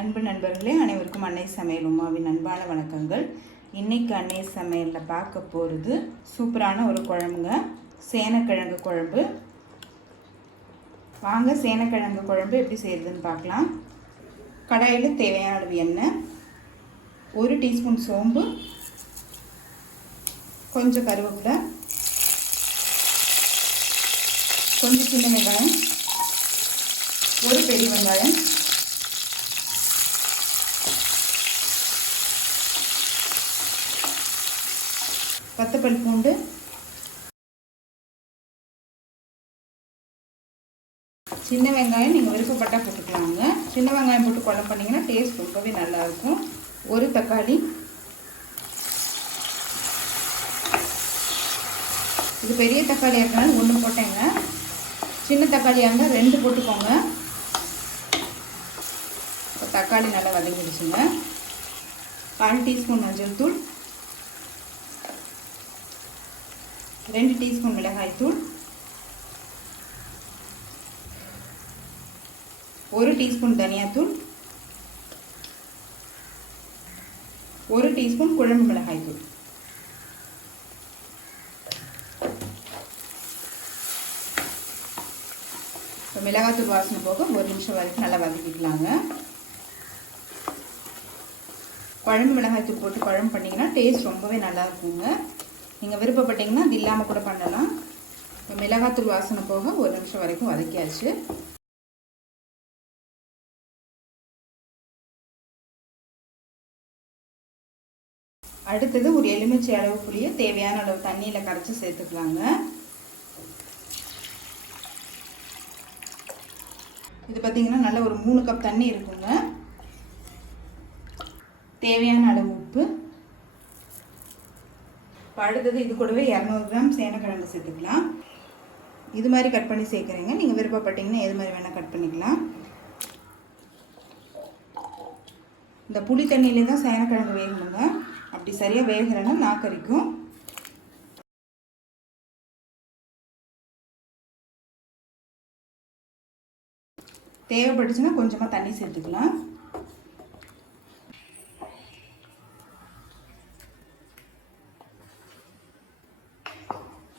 அன்பு நண்பர்களே, அனைவருக்கும் அன்னை சமையல் உமாவின் அன்பான வணக்கங்கள். இன்றைக்கி அன்னை சமையலில் பார்க்க போகிறது சூப்பரான ஒரு குழம்புங்க, சேனக்கிழங்கு குழம்பு. வாங்க சேனக்கிழங்கு குழம்பு எப்படி செய்கிறதுன்னு பார்க்கலாம். கடாயில் தேவையான அளவு எண்ணெய், 1 டீஸ்பூன் சோம்பு, கொஞ்சம் கருவேப்பிலை, கொஞ்சம் சின்ன வெங்காயம், ஒரு பெரிய வெங்காயம், பத்தப்பல் பூண்டு, சின்ன வெங்காயம் நீங்கள் விருப்பப்பட்டால் போட்டுக்கலாங்க. சின்ன வெங்காயம் போட்டு குழம்பு பண்ணிங்கன்னா டேஸ்ட் ரொம்பவே நல்லாயிருக்கும். ஒரு தக்காளி, இது பெரிய தக்காளியாக இருக்கனால 1 போட்டேங்க. சின்ன தக்காளியாக இருந்தால் 2 போட்டுக்கோங்க. தக்காளி நல்லா வதங்கிடுச்சுங்க. 1/4 டீஸ்பூன் மஞ்சள் தூள், 2 டீஸ்பூன் மிளகாய் தூள், 1 டீஸ்பூன் தனியாத்தூள், 1 டீஸ்பூன் குழம்பு மிளகாய் தூள். இப்போ மிளகாத்தூள் வாசனை போக 1 நிமிஷம் வரைக்கும் நல்லா வதக்கிக்கலாங்க. குழம்பு மிளகாய் தூள் போட்டு குழம்பு பண்ணிங்கன்னா டேஸ்ட் ரொம்பவே நல்லா இருக்குங்க. நீங்கள் விருப்பப்பட்டீங்கன்னா அது இல்லாமல் கூட பண்ணலாம். இப்போ மிளகாத்தூள் வாசனை போக 1 நிமிஷம் வரைக்கும் வதக்கியாச்சு. அடுத்தது ஒரு எலுமிச்சை அளவு புளியை தேவையான அளவு தண்ணியில் கரைச்சி சேர்த்துக்கலாங்க. இது பார்த்திங்கன்னா நல்ல ஒரு 3 கப் தண்ணி இருக்குங்க. தேவையான அளவு உப்பு. இப்போ அடுத்தது இது கூடவே 200 கிராம் சேனக்கிழங்கு சேர்த்துக்கலாம். இது மாதிரி கட் பண்ணி சேர்க்குறேங்க. நீங்கள் விருப்பப்பட்டீங்கன்னா எது மாதிரி வேணால் கட் பண்ணிக்கலாம். இந்த புளி தண்ணியிலே தான் சேனக்கிழங்கு வேகணுங்க. அப்படி சரியாக வேகலைன்னா நாக்கரிக்கும். தேவைப்பட்டுச்சுன்னா கொஞ்சமாக தண்ணி சேர்த்துக்கலாம்.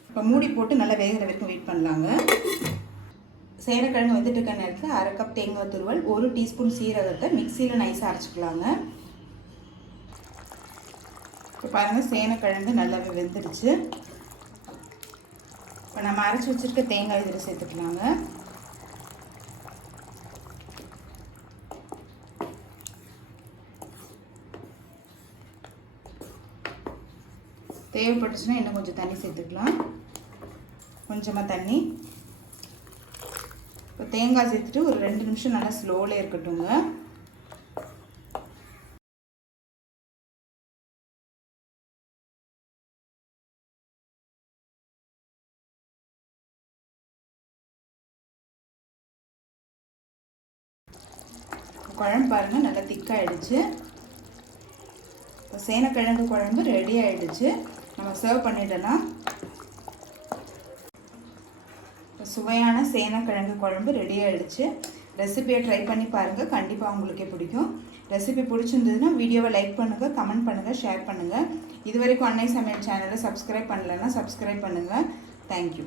இப்போ மூடி போட்டு நல்லா வேகிற வரைக்கும் வெயிட் பண்ணலாங்க. சேனக்கிழங்கு வந்துட்டு இருக்க நேரத்தில் 1/2 கப் தேங்காய் துருவல், 1 டீஸ்பூன் சீரகத்தை மிக்சியில் நைஸாக அரைச்சிக்கலாங்க. இப்போ பாருங்கள், சேனக்கிழங்கு நல்லாவே வெந்துடுச்சு. இப்போ நம்ம அரைச்சி வச்சுருக்க தேங்காய் இதில் சேர்த்துக்கலாங்க. தேவைப்பட்டுச்சுன்னா இன்னும் கொஞ்சம் தண்ணி சேர்த்துக்கலாம். கொஞ்சமாக தண்ணி. இப்போ தேங்காய் சேர்த்துட்டு ஒரு 2 நிமிஷம் நல்லா ஸ்லோவில் இருக்கட்டுங்க. குழம்பு பாருங்கள் நல்லா திக்காகிடுச்சு. இப்போ சேனக்கிழங்கு குழம்பு ரெடி ஆகிடுச்சு. நம்ம சர்வ் பண்ணிடலாம். சுவையான சேனக்கிழங்கு குழம்பு ரெடி ஆகிடுச்சு. ரெசிபியை ட்ரை பண்ணி பாருங்கள், கண்டிப்பாக உங்களுக்கே பிடிக்கும். ரெசிபி பிடிச்சிருந்ததுன்னா வீடியோவை லைக் பண்ணுங்கள், கமெண்ட் பண்ணுங்கள், ஷேர் பண்ணுங்கள். இது வரைக்கும் அன்னை சமையல் சேனலை சப்ஸ்கிரைப் பண்ணலைன்னா சப்ஸ்கிரைப் பண்ணுங்கள். தேங்க்யூ.